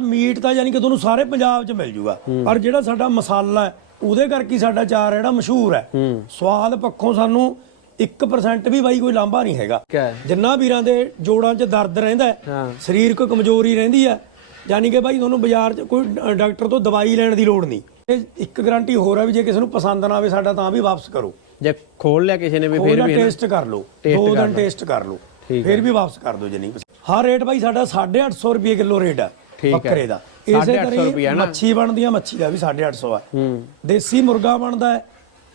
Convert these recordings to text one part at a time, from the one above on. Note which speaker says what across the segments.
Speaker 1: Meat ਤਾਂ ਯਾਨੀ ਕਿ ਤੁਹਾਨੂੰ ਸਾਰੇ ਪੰਜਾਬ 'ਚ ਮਿਲ ਜੂਗਾ। ਪਰ ਜਿਹੜਾ ਸਾਡਾ ਮਸਾਲਾ ਹੈ ਉਹਦੇ ਕਰਕੇ ਸਾਡਾ ਚਾਰ ਜਿਹੜਾ ਮਸ਼ਹੂਰ ਹੈ। ਸਵਾਦ ਪੱਖੋਂ ਸਾਨੂੰ 1% ਵੀ ਬਾਈ ਕੋਈ ਲਾਂਭਾ ਨਹੀਂ ਹੈਗਾ। ਜਿੰਨਾ ਵੀਰਾਂ ਦੇ ਜੋੜਾਂ 'ਚ ਦਰਦ ਰਹਿੰਦਾ ਸਰੀਰਕ ਕਮਜ਼ੋਰੀ ਰਹਿੰਦੀ ਹੈ ਯਾਨੀ ਕਿ ਬਾਈ ਤੁਹਾਨੂੰ ਬਾਜ਼ਾਰ 'ਚ ਕੋਈ ਡਾਕਟਰ ਤੋਂ ਦਵਾਈ ਲੈਣ ਦੀ ਲੋੜ ਨਹੀਂ। ਇਹ ਇੱਕ ਗਾਰੰਟੀ ਹੋਰ ਹੈ ਵੀ ਜੇ ਕਿਸੇ ਨੂੰ ਪਸੰਦ ਨਾ ਆਵੇ ਸਾਡਾ ਤਾਂ ਵੀ ਵਾਪਸ ਕਰੋ।
Speaker 2: ਜੇ ਖੋਲ ਲਿਆ ਕਿਸੇ ਨੇ ਵੀ ਫਿਰ ਵੀ
Speaker 1: ਟੇਸਟ ਕਰ ਲਓ। ਦੋ ਦਿਨ ਟੇਸਟ ਕਰ ਲਓ। ਫਿਰ ਵੀ ਵਾਪਸ ਕਰ ਦਿਓ ਜੇ ਨਹੀਂ ਪਸੰਦ। ਹਾਂ ਰੇਟ ਬਾਈ ਸਾਡਾ 850 ਰੁਪਏ ਕਿਲੋ ਰੇਟ ਹੈ।
Speaker 2: ਠੀਕ ਹੈ।
Speaker 1: ਬੱਕਰੇ ਦਾ।
Speaker 2: 850 ਰੁਪਈਆ
Speaker 1: ਤਰ੍ਹਾਂ
Speaker 2: ਨਾ?
Speaker 1: ਮੱਛੀ ਬਣਦੀ ਆ ਮੱਛੀ ਦਾ ਵੀ 850 ਹੈ।
Speaker 2: ਹੂੰ।
Speaker 1: ਦੇਸੀ ਮੁਰਗਾ ਬਣਦਾ ਹੈ।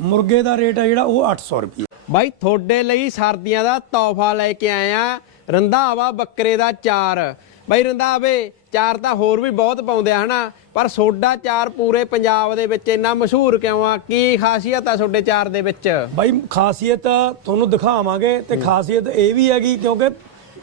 Speaker 1: ਮੁਰਗੇ ਦਾ ਰੇਟ ਹੈ ਜਿਹੜਾ ਉਹ 800 ਰੁਪਏ
Speaker 2: ਬਾਈ ਤੁਹਾਡੇ ਲਈ ਸਰਦੀਆਂ ਦਾ ਤੋਹਫਾ ਲੈ ਕੇ ਆਇਆ ਰੰਧਾਵਾ ਬੱਕਰੇ ਦਾ ਚਾਰ। ਬਾਈ ਰੰਧਾਵੇ ਚਾਰ ਤਾਂ ਹੋਰ ਵੀ ਬਹੁਤ ਪਾਉਂਦੇ ਆ ਹਨਾ? ਪਰ ਸੋਡਾ ਚਾਰ ਪੂਰੇ ਪੰਜਾਬ ਦੇ ਵਿੱਚ ਇੰਨਾ ਮਸ਼ਹੂਰ ਕਿਉਂ ਆ? ਕੀ ਖਾਸੀਅਤ ਆ ਤੁਹਾਡੇ ਚਾਰ ਦੇ ਵਿੱਚ?
Speaker 1: ਬਾਈ ਖਾਸੀਅਤ ਤੁਹਾਨੂੰ ਦਿਖਾਵਾਂਗੇ ਤੇ ਖਾਸੀਅਤ ਇਹ ਵੀ ਹੈਗੀ ਕਿਉਂਕਿ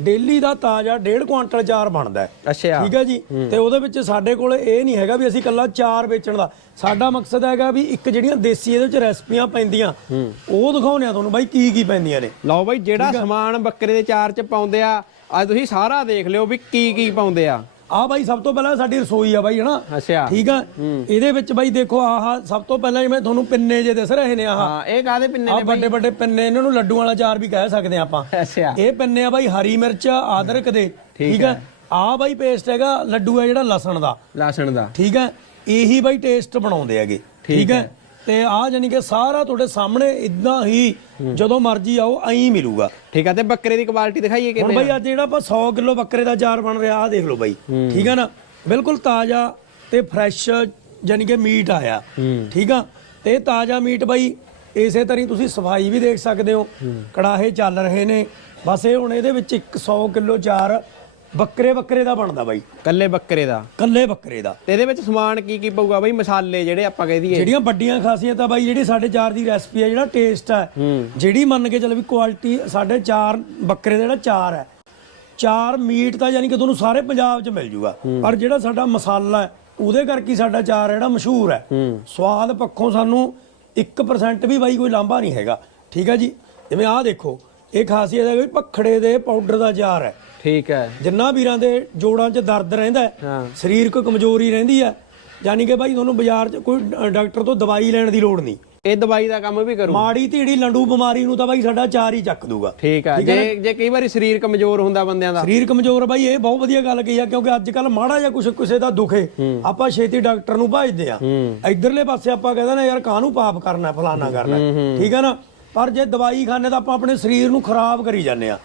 Speaker 1: ਡੇਲੀ ਦਾ ਤਾਜ਼ਾ 1.5 ਕੁਆਂਟਲ ਚਾਰ ਬਣਦਾ ਹੈ।
Speaker 2: ਅੱਛਾ।
Speaker 1: ਠੀਕ ਹੈ ਜੀ? ਤੇ ਉਹਦੇ ਵਿੱਚ ਸਾਡੇ ਕੋਲ ਇਹ ਨਹੀਂ ਹੈਗਾ ਵੀ ਅਸੀਂ ਕੱਲਾ ਚਾਰ ਵੇਚਣ ਦਾ। ਸਾਡਾ ਮਕਸਦ ਹੈਗਾ ਵੀ ਇੱਕ ਜਿਹੜੀਆਂ ਦੇਸੀ ਇਹਦੇ ਵਿੱਚ ਰੈਸਪੀਆਂ ਪੈਂਦੀਆਂ ਉਹ ਦਿਖਾਉਣੇ ਆ ਤੁਹਾਨੂੰ। ਬਾਈ ਕੀ ਕੀ ਪੈਂਦੀਆਂ ਨੇ?
Speaker 2: ਲਓ ਬਾਈ ਜਿਹੜਾ ਸਮਾਨ ਬੱਕਰੇ ਦੇ ਚਾਰ ਚ ਪਾਉਂਦੇ ਆ ਅੱਜ ਤੁਸੀਂ ਸਾਰਾ ਦੇਖ ਲਿਓ ਵੀ ਕੀ ਕੀ ਪਾਉਂਦੇ ਆ।
Speaker 1: ਆਹ ਬਾਈ ਸਭ ਤੋਂ ਪਹਿਲਾਂ ਸਾਡੀ ਰਸੋਈ ਆ ਬਾਈ ਹਨਾ?
Speaker 2: ਅੱਛਾ।
Speaker 1: ਠੀਕ ਆ? ਇਹਦੇ ਵਿੱਚ ਬਾਈ ਦੇਖੋ ਆਹ ਸਭ ਤੋਂ ਪਹਿਲਾਂ ਜਿਵੇਂ ਤੁਹਾਨੂੰ ਪਿੰਨੇ ਜੇ ਦਿਸ ਰਹੇ ਨੇ ਆਹ।
Speaker 2: ਹਾਂ ਇਹ ਕਾਦੇ ਪਿੰਨੇ ਨੇ
Speaker 1: ਵੱਡੇ ਵੱਡੇ ਪਿੰਨੇ ਇਹਨਾਂ ਨੂੰ ਲੱਡੂ ਵਾਲਾ ਚਾਰ ਵੀ ਕਹਿ ਸਕਦੇ ਆ ਆਪਾਂ।
Speaker 2: ਅੱਛਾ।
Speaker 1: ਇਹ ਪਿੰਨੇ ਆ ਬਾਈ ਹਰੀ ਮਿਰਚ ਆਦਰਕ ਦੇ ਠੀਕ ਹੈ। ਆਹ ਬਾਈ ਪੇਸਟ ਹੈਗਾ ਲੱਡੂ ਹੈ ਜਿਹੜਾ ਲਸਣ ਦਾ।
Speaker 2: ਲਸਣ ਦਾ।
Speaker 1: ਠੀਕ ਹੈ? ਇਹੀ ਬਾਈ ਟੇਸਟ ਬਣਾਉਂਦੇ ਹੈਗੇ। ਠੀਕ ਹੈ। ਤੇ ਆਹ ਜਾਨੀ ਕਿ ਸਾਰਾ ਤੁਹਾਡੇ ਸਾਹਮਣੇ ਇਦਾਂ ਹੀ ਜਦੋਂ ਮਰਜ਼ੀ ਆਓ ਐਂ ਮਿਲੂਗਾ।
Speaker 2: ਠੀਕ ਆ ਤੇ ਬੱਕਰੇ ਦੀ ਕੁਆਲਿਟੀ ਦਿਖਾਈਏ
Speaker 1: ਹੁਣ
Speaker 2: ਕਿਵੇਂ
Speaker 1: ਬਾਈ ਅੱਜ ਜਿਹੜਾ ਆਪਾਂ 100 ਕਿਲੋ ਬੱਕਰੇ ਦਾ ਚਾਰ ਬਣ ਰਿਹਾ ਆਹ ਦੇਖ ਲਓ ਬਾਈ। ਠੀਕ ਹੈ ਨਾ? ਬਿਲਕੁਲ ਤਾਜ਼ਾ ਤੇ ਫਰੈਸ਼ ਜਾਨੀ ਕਿ ਮੀਟ ਆਇਆ। ਠੀਕ ਆ? ਤੇ ਤਾਜ਼ਾ ਮੀਟ ਬਾਈ ਇਸੇ ਤਰ੍ਹਾਂ ਹੀ ਤੁਸੀਂ ਸਫ਼ਾਈ ਵੀ ਦੇਖ ਸਕਦੇ ਹੋ। ਕੜਾਹੇ ਚੱਲ ਰਹੇ ਨੇ। ਬਸ ਇਹ ਹੁਣ ਇਹਦੇ ਵਿੱਚ 100 ਕਿਲੋ ਚਾਰ ਬੱਕਰੇ ਬੱਕਰੇ ਦਾ ਬਣਦਾ ਬਾਈ।
Speaker 2: ਕੱਲੇ ਬੱਕਰੇ ਦਾ?
Speaker 1: ਕੱਲੇ ਬੱਕਰੇ ਦਾ।
Speaker 2: ਤੇ ਇਹਦੇ ਵਿੱਚ ਸਮਾਨ ਕੀ ਕੀ ਪਊਗਾ ਬਾਈ? ਮਸਾਲੇ ਜਿਹੜੇ ਆਪਾਂ ਕਹਿ ਦਈਏ।
Speaker 1: ਜਿਹੜੀਆਂ ਵੱਡੀਆਂ ਖਾਸੀਅਤਾਂ ਬਾਈ ਜਿਹੜੀ ਸਾਡੇ ਚਾਰ ਦੀ ਰੈਸਪੀ ਹੈ ਜਿਹੜਾ ਟੇਸਟ ਹੈ। ਜਿਹੜੀ ਮੰਨ ਕੇ ਚੱਲ ਵੀ ਕੁਆਲਿਟੀ ਸਾਡੇ ਚਾਰ ਬੱਕਰੇ ਦਾ ਜਿਹੜਾ ਚਾਰ ਹੈ। ਚਾਰ ਮੀਟ ਤਾਂ ਯਾਨੀ ਕਿ ਤੁਹਾਨੂੰ ਸਾਰੇ ਪੰਜਾਬ 'ਚ ਮਿਲ ਜੂਗਾ। ਪਰ ਜਿਹੜਾ ਸਾਡਾ ਮਸਾਲਾ ਹੈ ਉਹਦੇ ਕਰਕੇ ਸਾਡਾ ਚਾਰ ਜਿਹੜਾ ਮਸ਼ਹੂਰ ਹੈ। ਸਵਾਦ ਪੱਖੋਂ ਸਾਨੂੰ 1% ਵੀ ਬਾਈ ਕੋਈ ਲਾਂਭਾ ਨਹੀਂ ਹੈਗਾ। ਠੀਕ ਹੈ ਜੀ? ਜਿਵੇਂ ਆਹ ਦੇਖੋ ਇਹ ਖਾਸੀਅਤ ਹੈ ਵੀ ਭਖੜੇ ਦੇ ਪਾਊਡਰ ਦਾ ਚਾਰ ਹੈ।
Speaker 2: ਠੀਕ ਹੈ।
Speaker 1: ਜਿੰਨਾ ਵੀਰਾਂ ਦੇ ਜੋੜਾਂ 'ਚ ਦਰਦ ਰਹਿੰਦਾ ਹੈ,
Speaker 2: ਹਾਂ।
Speaker 1: ਸਰੀਰਕ ਕਮਜ਼ੋਰੀ ਰਹਿੰਦੀ ਹੈ ਯਾਨੀ ਕਿ ਭਾਈ ਤੁਹਾਨੂੰ ਬਾਜ਼ਾਰ 'ਚ ਕੋਈ ਡਾਕਟਰ ਤੋਂ ਦਵਾਈ ਲੈਣ ਦੀ ਲੋੜ ਨਹੀਂ।
Speaker 2: ਇਹ ਦਵਾਈ ਦਾ ਕੰਮ ਵੀ ਕਰੂ
Speaker 1: ਮਾੜੀ ਧੀੜੀ ਲੰਡੂ ਬਿਮਾਰੀ ਨੂੰ ਤਾਂ ਭਾਈ ਸਾਡਾ ਚਾਰ ਹੀ ਚੱਕ ਦੂਗਾ।
Speaker 2: ਠੀਕ ਆ ਜੇ ਜੇ ਕਈ ਵਾਰੀ ਸਰੀਰ ਕਮਜ਼ੋਰ ਹੁੰਦਾ ਬੰਦਿਆਂ ਦਾ।
Speaker 1: ਸਰੀਰ ਕਮਜ਼ੋਰ ਭਾਈ ਇਹ ਬਹੁਤ ਵਧੀਆ ਗੱਲ ਕਹੀ ਆ ਕਿਉਂਕਿ ਅੱਜ ਕੱਲ ਮਾੜਾ ਜਿਹਾ ਕੁਛ ਕਿਸੇ ਦਾ ਦੁਖੇ ਆਪਾਂ ਛੇਤੀ ਡਾਕਟਰ ਨੂੰ ਭਜਦੇ ਆ। ਇਧਰਲੇ ਪਾਸੇ ਆਪਾਂ ਕਹਿੰਦੇ ਨੇ ਯਾਰ ਕਾਹਨੂੰ ਪਾਪ ਕਰਨਾ ਫਲਾਨਾ ਕਰਨਾ। ਠੀਕ ਹੈ ਨਾ? ਪਰ ਜੇ ਦਵਾਈ ਖਾਣੇ ਤਾਂ ਆਪਾਂ ਆਪਣੇ ਸਰੀਰ ਨੂੰ ਖਰਾਬ ਕਰੀ ਜਾਂਦੇ ਆ।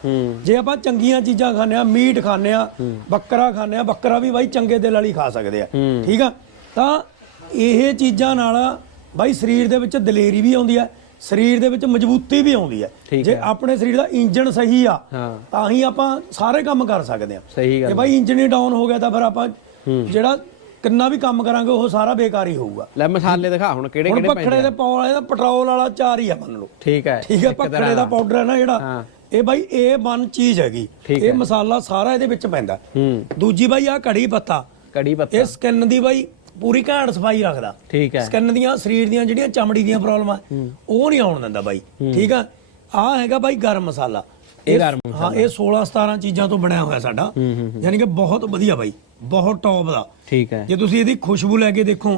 Speaker 1: ਜੇ ਆਪਾਂ ਚੰਗੀਆਂ ਚੀਜ਼ਾਂ ਖਾਂਦੇ ਆ ਮੀਟ ਖਾਂਦੇ ਆ ਬੱਕਰਾ ਖਾਂਦੇ ਆ ਬੱਕਰਾ ਵੀ ਬਾਈ ਚੰਗੇ ਦਿਲ ਵਾਲੀ ਖਾ ਸਕਦੇ ਆ। ਠੀਕ ਆ? ਤਾਂ ਇਹ ਚੀਜ਼ਾਂ ਨਾਲ ਬਾਈ ਸਰੀਰ ਦੇ ਵਿੱਚ ਦਲੇਰੀ ਵੀ ਆਉਂਦੀ ਹੈ ਸਰੀਰ ਦੇ ਵਿੱਚ ਮਜ਼ਬੂਤੀ ਵੀ ਆਉਂਦੀ ਹੈ ਜੇ ਆਪਣੇ ਸਰੀਰ ਦਾ ਇੰਜਨ ਸਹੀ ਆ ਤਾਂ ਹੀ ਆਪਾਂ ਸਾਰੇ ਕੰਮ ਕਰ ਸਕਦੇ ਆ।
Speaker 2: ਗੱਲ
Speaker 1: ਬਾਈ ਇੰਜਨ ਹੀ ਡਾਊਨ ਹੋ ਗਿਆ ਤਾਂ ਫਿਰ ਆਪਾਂ ਜਿਹੜਾ ਕਿੰਨਾ ਵੀ ਕੰਮ ਕਰਾਂਗੇ ਉਹ ਸਾਰਾ ਬੇਕਾਰ ਹੀ ਹੋਊਗਾ।
Speaker 2: ਲੈ ਮਸਾਲੇ ਦਿਖਾ ਹੁਣ ਕਿਹੜੇ
Speaker 1: ਹੁਣ
Speaker 2: ਕਿਹੜੇ
Speaker 1: ਪਖੜੇ ਦੇ ਪੌਲ ਵਾਲੇ ਦਾ ਪੈਟਰੋਲ ਵਾਲਾ ਚਾਰ ਹੀ ਆ ਮੰਨ ਲਓ।
Speaker 2: ਠੀਕ ਹੈ
Speaker 1: ਠੀਕ ਹੈ ਪਖੜੇ ਦਾ ਪਾਊਡਰ ਹੈ ਨਾ ਜਿਹੜਾ। ਇਹ ਬਾਈ ਇਹ ਮਨ ਚੀਜ਼ ਹੈਗੀ। ਇਹ ਮਸਾਲਾ ਸਾਰਾ ਇਹਦੇ ਵਿੱਚ ਪੈਂਦਾ।
Speaker 2: ਹੂੰ।
Speaker 1: ਦੂਜੀ ਬਾਈ ਆ ਕੜੀ ਪੱਤਾ।
Speaker 2: ਕੜੀ ਪੱਤਾ।
Speaker 1: ਇਹ ਸਕਿਨ ਦੀ ਬਾਈ ਪੂਰੀ ਘੈਂਟ ਸਫ਼ਾਈ ਰੱਖਦਾ।
Speaker 2: ਠੀਕ ਹੈ।
Speaker 1: ਸਕਿਨ ਦੀਆਂ ਸਰੀਰ ਦੀਆਂ ਜਿਹੜੀਆਂ ਚਮੜੀ ਦੀਆਂ ਪ੍ਰੋਬਲਮਾਂ ਉਹ ਨਹੀਂ ਆਉਣ ਦਿੰਦਾ ਬਾਈ। ਠੀਕ ਆ? ਆ ਹੈਗਾ ਬਾਈ ਗਰਮ ਮਸਾਲਾ।
Speaker 2: ਇਹ ਗਰਮ
Speaker 1: ਹਾਂ ਇਹ 16 17 ਚੀਜ਼ਾਂ ਤੋਂ ਬਣਿਆ ਹੋਇਆ ਸਾਡਾ। ਯਾਨੀ ਕਿ ਬਹੁਤ ਵਧੀਆ ਬਾਈ। ਬਹੁਤ ਟੌਪ ਦਾ।
Speaker 2: ਠੀਕ ਹੈ।
Speaker 1: ਜੇ ਤੁਸੀਂ ਇਹਦੀ ਖੁਸ਼ਬੂ ਲੈ ਕੇ ਦੇਖੋ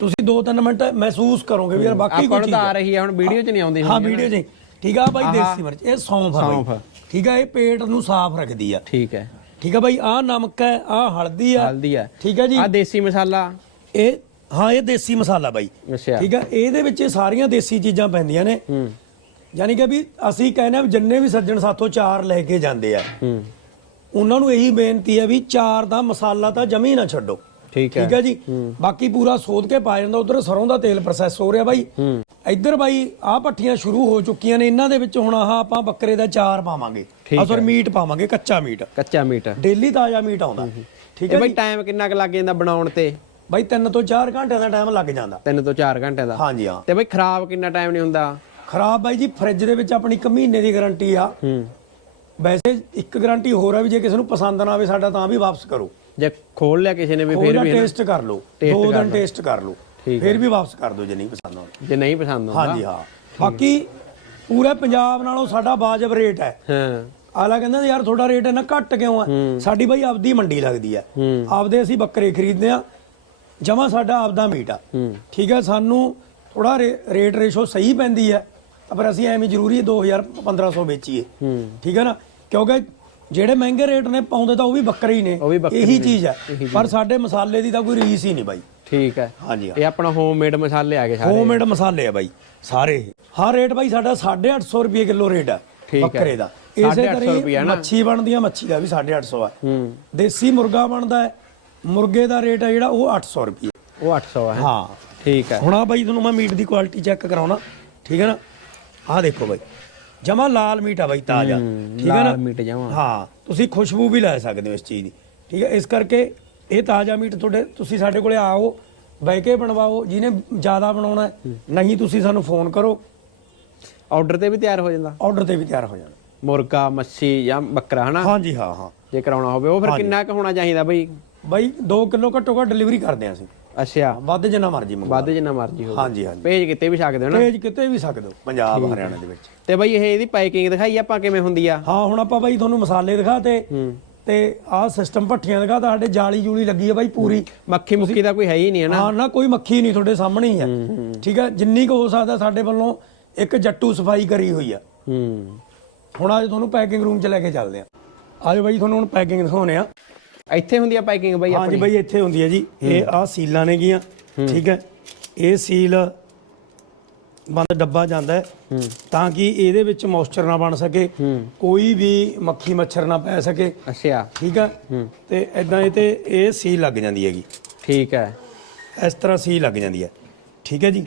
Speaker 1: ਤੁਸੀਂ 2-3 ਮਿੰਟ ਮਹਿਸੂਸ ਕਰੋਗੇ ਵੀ ਯਾਰ ਬਾਕੀ ਕੋਈ ਚੀਜ਼
Speaker 2: ਆ। ਰਹੀ ਹੈ ਹੁਣ ਵੀਡੀਓ 'ਚ ਨਹੀਂ ਆਉਂਦੀ
Speaker 1: ਹਾਂ ਵੀਡੀਓ 'ਚ ਠੀਕ ਆ ਬਾਈ ਦੇਸੀ ਮਿਰਚ ਇਹ ਸੌਂਫ ਆ
Speaker 2: ਸੌਂਫ।
Speaker 1: ਬਾਈ ਠੀਕ ਆ ਇਹ ਪੇਟ ਨੂੰ ਸਾਫ਼ ਰੱਖਦੀ ਆ।
Speaker 2: ਠੀਕ ਹੈ।
Speaker 1: ਠੀਕ ਆ ਬਾਈ ਆ ਨਮਕ ਹੈ ਆ ਹਲਦੀ ਆ।
Speaker 2: ਹਲਦੀ ਹੈ
Speaker 1: ਠੀਕ ਆ ਜੀ।
Speaker 2: ਆ ਦੇਸੀ ਮਸਾਲਾ।
Speaker 1: ਇਹ ਹਾਂ ਇਹ ਦੇਸੀ ਮਸਾਲਾ ਬਾਈ। ਠੀਕ ਆ ਇਹਦੇ ਵਿੱਚ ਇਹ ਸਾਰੀਆਂ ਦੇਸੀ ਚੀਜ਼ਾਂ ਪੈਂਦੀਆਂ ਨੇ।
Speaker 2: ਹੂੰ।
Speaker 1: ਯਾਨੀ ਕਿ ਵੀ ਅਸੀਂ ਕਹਿੰਦੇ ਆ ਜਿੰਨੇ ਵੀ ਸੱਜਣ ਸਾਥੋਂ ਚਾਰ ਲੈ ਕੇ ਜਾਂਦੇ ਆ।
Speaker 2: ਹੂੰ।
Speaker 1: ਉਹਨਾਂ ਨੂੰ ਇਹੀ ਬੇਨਤੀ ਹੈ ਵੀ ਚਾਰ ਦਾ ਮਸਾਲਾ ਤਾਂ ਜਮੀ ਨਾ ਛੱਡੋ।
Speaker 2: ਠੀਕ ਹੈ।
Speaker 1: ਠੀਕ ਹੈ ਜੀ? ਬਾਕੀ ਪੂਰਾ ਸੋਧ ਕੇ ਪਾ ਜਾਂਦਾ ਉਧਰ ਸਰੋਂ ਦਾ ਤੇਲ ਪ੍ਰੋਸੈਸ ਹੋ ਰਿਹਾ ਬਾਈ। ਇੱਧਰ ਬਾਈ ਆਹ ਪੱਠੀਆਂ ਸ਼ੁਰੂ ਹੋ ਚੁੱਕੀਆਂ ਨੇ ਇਹਨਾਂ ਦੇ ਵਿੱਚ ਹੁਣ ਆਹ ਆਪਾਂ ਬੱਕਰੇ ਦਾ ਚਾਰ ਪਾਵਾਂਗੇ। ਅਸਰ ਮੀਟ ਪਾਵਾਂਗੇ ਕੱਚਾ ਮੀਟ।
Speaker 2: ਕੱਚਾ ਮੀਟ।
Speaker 1: ਡੇਲੀ ਤਾਜ਼ਾ ਮੀਟ ਆਉਂਦਾ। ਠੀਕ ਹੈ
Speaker 2: ਬਈ ਟਾਈਮ ਕਿੰਨਾ ਕੁ ਲੱਗ ਜਾਂਦਾ ਬਣਾਉਣ ਤੇ?
Speaker 1: ਬਾਈ 3 ਤੋਂ 4 ਘੰਟਿਆਂ ਦਾ ਟਾਈਮ ਲੱਗ ਜਾਂਦਾ।
Speaker 2: 3 ਤੋਂ 4 ਘੰਟੇ ਦਾ?
Speaker 1: ਹਾਂਜੀ ਹਾਂ।
Speaker 2: ਤੇ ਬਈ ਖਰਾਬ ਕਿੰਨਾ ਟਾਈਮ ਨਹੀਂ ਹੁੰਦਾ?
Speaker 1: ਖਰਾਬ ਬਾਈ ਜੀ ਫ੍ਰਿਜ ਦੇ ਵਿੱਚ ਆਪਣੀ ਇੱਕ ਮਹੀਨੇ ਦੀ ਗਾਰੰਟੀ ਆ।
Speaker 2: ਹੂੰ।
Speaker 1: ਵੈਸੇ ਇੱਕ ਗਾਰੰਟੀ ਹੋਰ ਆ ਵੀ ਜੇ ਕਿਸੇ ਨੂੰ ਪਸੰਦ ਨਾ ਆਵੇ ਸਾਡਾ ਤਾਂ ਵੀ ਵਾਪਸ ਕਰੋ।
Speaker 2: ਜੇ ਖੋਲ ਲਿਆ ਕਿਸੇ ਨੇ ਵੀ ਫਿਰ ਵੀ
Speaker 1: ਟੇਸਟ ਕਰ ਲਓ। ਦੋ ਦਿਨ ਟੇਸਟ ਕਰ ਲਓ। ਫਿਰ ਵੀ ਵਾਪਸ ਕਰ ਦਿਓ ਜੇ ਨਹੀਂ ਪਸੰਦ ਆਉਂਦਾ।
Speaker 2: ਜੇ ਨਹੀਂ ਪਸੰਦ ਆਉਂਦਾ।
Speaker 1: ਹਾਂਜੀ ਹਾਂ। ਬਾਕੀ ਪੂਰੇ ਪੰਜਾਬ ਨਾਲੋਂ ਸਾਡਾ ਵਾਜਬ ਰੇਟ ਹੈ।
Speaker 2: ਹਾਂ।
Speaker 1: ਆਲਾ ਕਹਿੰਦਾ ਯਾਰ ਤੁਹਾਡਾ ਰੇਟ ਇੰਨਾ ਘੱਟ ਕਿਉਂ ਆ? ਸਾਡੀ ਬਾਈ ਆਪਦੀ ਮੰਡੀ ਲੱਗਦੀ ਆ ਆਪਦੇ ਅਸੀਂ ਬੱਕਰੇ ਖਰੀਦਦੇ ਆ ਜਮਾ ਸਾਡਾ ਆਪਦਾ ਮੀਟ ਆ। ਠੀਕ ਹੈ ਸਾਨੂੰ ਥੋੜਾ ਰੇਟ ਰੇਸ਼ੋ ਸਹੀ ਪੈਂਦੀ ਆ ਤਾਂ ਪਰ ਅਸੀਂ ਐਵੇਂ ਜ਼ਰੂਰੀ 2000 1500 ਵੇਚੀਏ। ਠੀਕ ਹੈ ਨਾ? ਕਿਉਂਕਿ ਜਿਹੜੇ ਮਹਿੰਗੇ ਰੇਟ ਨੇ ਪਾਉਂਦੇ ਤਾਂ ਉਹ ਵੀ ਬੱਕਰੇ ਹੀ ਨੇ। ਇਹੀ ਚੀਜ਼ ਆ ਪਰ ਸਾਡੇ ਮਸਾਲੇ ਦੀ ਤਾਂ ਕੋਈ ਰੀਸ ਹੀ ਨਹੀਂ ਬਾਈ।
Speaker 2: ਠੀਕ ਹੈ।
Speaker 1: ਹਾਂਜੀ
Speaker 2: ਇਹ ਆਪਣਾ ਹੋਮਮੇਡ ਮਸਾਲੇ ਆ ਗਏ ਸਾਰੇ।
Speaker 1: ਹੋਮਮੇਡ ਮਸਾਲੇ ਆ ਬਾਈ ਸਾਰੇ। ਹੀ। ਹਰ ਰੇਟ ਬਾਈ ਸਾਡਾ 850 ਰੁਪਏ ਕਿਲੋ ਰੇਟ ਆ
Speaker 2: ਹੈ।
Speaker 1: ਬੱਕਰੇ ਦਾ।
Speaker 2: 850 ਰੁਪਈਆ ਨਾ?
Speaker 1: ਮੱਛੀ ਬਣਦੀ ਆ ਮੱਛੀ ਦਾ ਵੀ 850 ਆ
Speaker 2: ਹੂੰ।
Speaker 1: ਦੇਸੀ ਮੁਰਗਾ ਬਣਦਾ ਹੈ। ਮੁਰਗੇ ਦਾ ਰੇਟ ਆ ਜਿਹੜਾ ਉਹ 800 ਰੁਪਏ।
Speaker 2: ਉਹ 800 ਹੈ।
Speaker 1: ਹਾਂ।
Speaker 2: ਠੀਕ ਹੈ।
Speaker 1: ਹੁਣ ਆ ਬਾਈ ਤੁਹਾਨੂੰ ਮੈਂ ਮੀਟ ਦੀ ਕੁਆਲਿਟੀ ਚੈੱਕ ਕਰਾਉਣਾ। ਠੀਕ ਹੈ ਨਾ? ਆਹ ਦੇਖੋ ਬਾਈ। ਜਮਾ ਲਾਲ ਮੀਟ ਆ ਬਾਈ ਤਾਜ਼ਾ। ਠੀਕ ਹੈ ਨਾ?
Speaker 2: ਲਾਲ ਮੀਟ ਜਾਵਾਂ
Speaker 1: ਹਾਂ ਤੁਸੀਂ ਖੁਸ਼ਬੂ ਵੀ ਲੈ ਸਕਦੇ ਹੋ ਇਸ ਚੀਜ਼ ਦੀ। ਠੀਕ ਹੈ ਇਸ ਕਰਕੇ ਇਹ ਤਾਜ਼ਾ ਮੀਟ ਤੁਹਾਡੇ ਤੁਸੀਂ ਸਾਡੇ ਕੋਲੇ ਆਓ ਬਹਿ ਕੇ ਬਣਵਾਓ ਜਿਹਨੇ ਜ਼ਿਆਦਾ ਬਣਾਉਣਾ ਨਹੀਂ ਤੁਸੀਂ ਸਾਨੂੰ ਫੋਨ ਕਰੋ।
Speaker 2: ਆਰਡਰ ਤੇ ਵੀ ਤਿਆਰ ਹੋ ਜਾਂਦਾ?
Speaker 1: ਆਰਡਰ ਤੇ ਵੀ ਤਿਆਰ ਹੋ ਜਾਣਾ
Speaker 2: ਮੁਰਗਾ ਮੱਛੀ ਜਾਂ ਬੱਕਰਾ ਹਨਾ?
Speaker 1: ਹਾਂਜੀ ਹਾਂ ਹਾਂ।
Speaker 2: ਜੇ ਕਰਾਉਣਾ ਹੋਵੇ ਉਹ ਫਿਰ ਕਿੰਨਾ ਕੁ ਹੋਣਾ ਚਾਹੀਦਾ ਬਈ?
Speaker 1: ਬਾਈ 2 ਕਿਲੋ ਘੱਟੋ ਘੱਟ ਡਿਲੀਵਰੀ ਕਰਦੇ ਹਾਂ ਅਸੀਂ।
Speaker 2: ਅੱਛਾ।
Speaker 1: ਵੱਧ ਜਿੰਨਾ ਮਰਜ਼ੀ ਮੰਗਵਾ
Speaker 2: ਵੱਧ ਜਿੰਨਾ ਮਰਜ਼ੀ ਹੋਵੇ।
Speaker 1: ਹਾਂਜੀ ਹਾਂਜੀ।
Speaker 2: ਭੇਜ ਕਿਤੇ ਵੀ ਸਕਦੇ ਹੋ ਨਾ।
Speaker 1: ਤੇਜ ਕਿਤੇ ਵੀ ਸਕਦੇ ਹੋ ਪੰਜਾਬ ਹਰਿਆਣਾ ਦੇ ਵਿੱਚ।
Speaker 2: ਤੇ ਬਈ ਇਹ ਇਹਦੀ ਪੈਕਿੰਗ ਦਿਖਾਈ ਆਪਾਂ ਕਿਵੇਂ ਹੁੰਦੀ ਆ?
Speaker 1: ਹਾਂ ਹੁਣ ਆਪਾਂ ਬਾਈ ਤੁਹਾਨੂੰ ਮਸਾਲੇ ਦਿਖਾਤੇ ਤੇ ਆਹ ਸਿਸਟਮ ਭੱਠੀਆਂ ਦਿਖਾ ਤਾਂ ਸਾਡੇ ਜਾਲੀ ਜੂਲੀ ਲੱਗੀ ਹੈ ਬਾਈ ਪੂਰੀ।
Speaker 2: ਮੱਖੀ ਮੁੱਖੀ ਦਾ ਕੋਈ ਹੈ ਹੀ ਨਹੀਂ ਹੈ ਨਾ।
Speaker 1: ਹਾਂ ਨਾ ਕੋਈ ਮੱਖੀ ਨਹੀਂ ਤੁਹਾਡੇ ਸਾਹਮਣੇ ਹੀ ਹੈ ਠੀਕ ਹੈ ਜਿੰਨੀ ਕੁ ਹੋ ਸਕਦਾ ਸਾਡੇ ਵੱਲੋਂ ਇੱਕ ਜੱਟੂ ਸਫ਼ਾਈ ਕਰੀ ਹੋਈ ਆ।
Speaker 2: ਹੂੰ।
Speaker 1: ਹੁਣ ਅੱਜ ਤੁਹਾਨੂੰ ਪੈਕਿੰਗ ਰੂਮ 'ਚ ਲੈ ਕੇ ਚੱਲਦੇ ਆ। ਆਜੋ ਬਾਈ ਤੁਹਾਨੂੰ ਹੁਣ ਪੈਕਿੰਗ ਦਿਖਾਉਣੇ ਆ।
Speaker 2: ਇੱਥੇ ਹੁੰਦੀ ਆ ਪੈਕਿੰਗ ਬਈ
Speaker 1: ਹਾਂਜੀ ਬਾਈ ਇੱਥੇ ਹੁੰਦੀ ਹੈ ਜੀ। ਇਹ ਆਹ ਸੀਲਾਂ ਨੇਗੀਆਂ ਠੀਕ ਹੈ? ਇਹ ਸੀਲ ਬੰਦ ਡੱਬਾ ਜਾਂਦਾ ਹੈ ਤਾਂ ਕਿ ਇਹਦੇ ਵਿੱਚ ਮੋਇਸਚਰ ਨਾ ਬਣ ਸਕੇ ਕੋਈ ਵੀ ਮੱਖੀ ਮੱਛਰ ਨਾ ਪੈ ਸਕੇ
Speaker 2: ਅੱਛਾ।
Speaker 1: ਠੀਕ ਹੈ? ਤੇ ਇਦਾਂ ਇਹ ਤੇ ਇਹ ਸੀਲ ਲੱਗ ਜਾਂਦੀ ਹੈਗੀ।
Speaker 2: ਠੀਕ ਹੈ।
Speaker 1: ਇਸ ਤਰ੍ਹਾਂ ਸੀ ਲੱਗ ਜਾਂਦੀ ਹੈ। ਠੀਕ ਹੈ ਜੀ?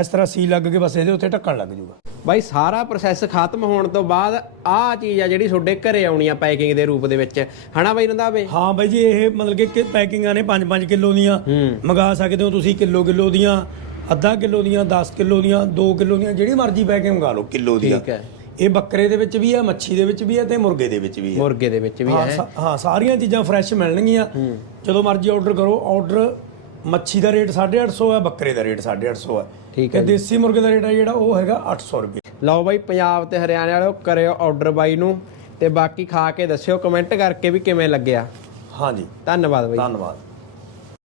Speaker 1: ਇਸ ਤਰ੍ਹਾਂ ਸੀ ਲੱਗ ਕੇ ਬਸ ਇਹਦੇ ਉੱਤੇ ਢੱਕਣ ਲੱਗ ਜੂਗਾ।
Speaker 2: ਬਾਈ ਸਾਰਾ ਪ੍ਰੋਸੈਸ ਖਤਮ ਹੋਣ ਤੋਂ ਬਾਅਦ ਆਹ ਚੀਜ਼ ਆ ਜਿਹੜੀ ਤੁਹਾਡੇ ਘਰੇ ਆਉਣੀ ਆ ਪੈਕਿੰਗ ਦੇ ਰੂਪ ਦੇ ਵਿੱਚ। ਹਨਾ ਬਾਈ ਰੰਦਾਵੇ
Speaker 1: ਹਾਂ ਬਾਈ ਜੀ ਇਹ ਮਤਲਬ ਕਿ ਪੈਕਿੰਗਾਂ ਨੇ 5-5 ਕਿਲੋ ਦੀਆਂ। ਮੰਗਾ ਸਕਦੇ ਹੋ ਤੁਸੀਂ ਕਿਲੋ ਕਿਲੋ ਦੀਆਂ ਅੱਧਾ ਕਿਲੋ ਦੀਆਂ 10 ਕਿਲੋ ਦੀਆਂ 2 ਕਿਲੋ ਦੀਆਂ ਜਿਹੜੀ ਮਰਜ਼ੀ ਪੈਕਿੰਗ ਮੰਗਾ ਲਓ ਕਿਲੋ ਦੀਆਂ।
Speaker 2: ਠੀਕ ਹੈ।
Speaker 1: ਇਹ ਬੱਕਰੇ ਦੇ ਵਿੱਚ ਵੀ ਹੈ ਮੱਛੀ ਦੇ ਵਿੱਚ ਵੀ ਹੈ ਤੇ ਮੁਰਗੇ ਦੇ ਵਿੱਚ ਵੀ ਹੈ
Speaker 2: ਮੁਰਗੇ ਦੇ ਵਿੱਚ ਵੀ
Speaker 1: ਹਾਂ ਹਾਂ। ਸਾਰੀਆਂ ਚੀਜ਼ਾਂ ਫਰੈਸ਼ ਮਿਲਣਗੀਆਂ। ਜਦੋਂ ਮਰਜ਼ੀ ਆਰਡਰ ਕਰੋ ਆਰਡਰ ਮੱਛੀ ਦਾ ਰੇਟ 850 ਹੈ ਬੱਕਰੇ ਦਾ ਰੇਟ 850 ਹੈ।
Speaker 2: ਠੀਕ
Speaker 1: ਤੇ ਦੇਸੀ ਮੁਰਗੇ ਦਾ ਰੇਟ ਹੈ ਜਿਹੜਾ ਉਹ ਹੈਗਾ 800 ਰੁਪਏ।
Speaker 2: ਲਓ ਬਾਈ ਪੰਜਾਬ ਤੇ ਹਰਿਆਣੇ ਵਾਲਿਓ ਕਰਿਓ ਆਰਡਰ ਬਾਈ ਨੂੰ ਤੇ ਬਾਕੀ ਖਾ ਕੇ ਦੱਸਿਓ ਕਮੈਂਟ ਕਰਕੇ ਵੀ ਕਿਵੇਂ ਲੱਗਿਆ।
Speaker 1: ਹਾਂਜੀ।
Speaker 2: ਧੰਨਵਾਦ ਬਾਈ।
Speaker 1: ਧੰਨਵਾਦ।